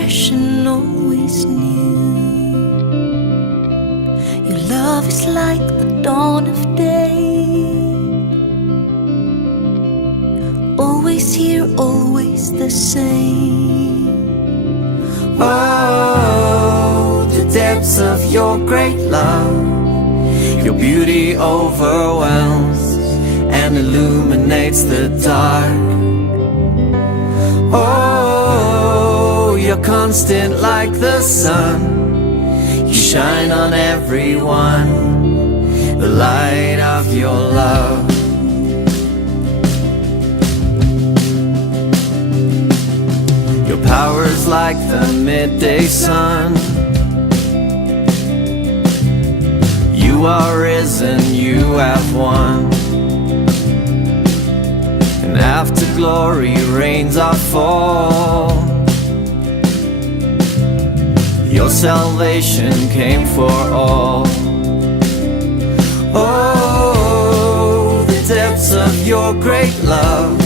fresh and always new. Your love is like the dawn of day, always here, always the same. Oh, the depths of your great love. Your beauty overwhelms and illuminates the dark. Oh, you're constant like the sun. You shine on everyone, the light of your love. Your power's like the midday sun. You are risen, you have won. And after glory rains our fall. Your salvation came for all. Oh, the depths of your great love.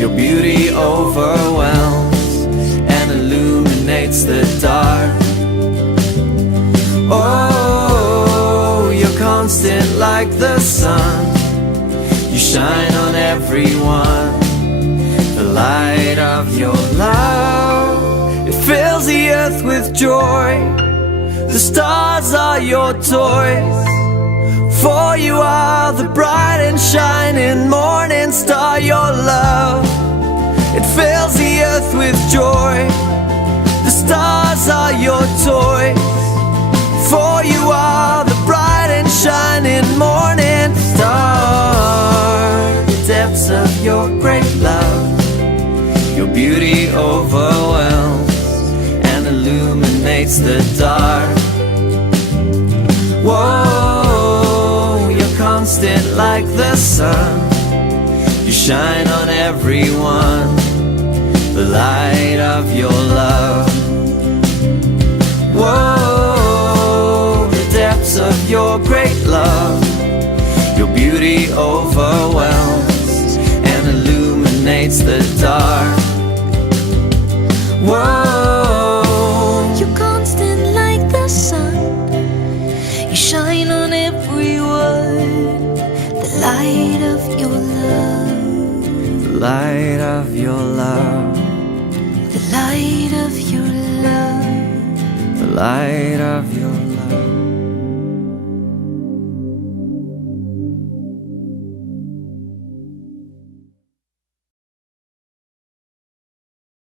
Your beauty overwhelms and illuminates the dark. Oh, you're constant like the sun. You shine on everyone, the light of your love. It fills the earth with joy. The stars are your toys, for you are the bright and shining morning star. Your love, it fills the earth with joy. The stars are your toys, for you are the bright and shining morning star. The depths of your great love. Your beauty overwhelms and illuminates the dark. Whoa, you're constant like the sun. You shine on everyone, the light of your love. Whoa, the depths of your great love. Your beauty overwhelms and illuminates the dark. Whoa, you're constant like the sun. You shine on everyone, the light of your love. the light of your love. The light of your love. The light of your love.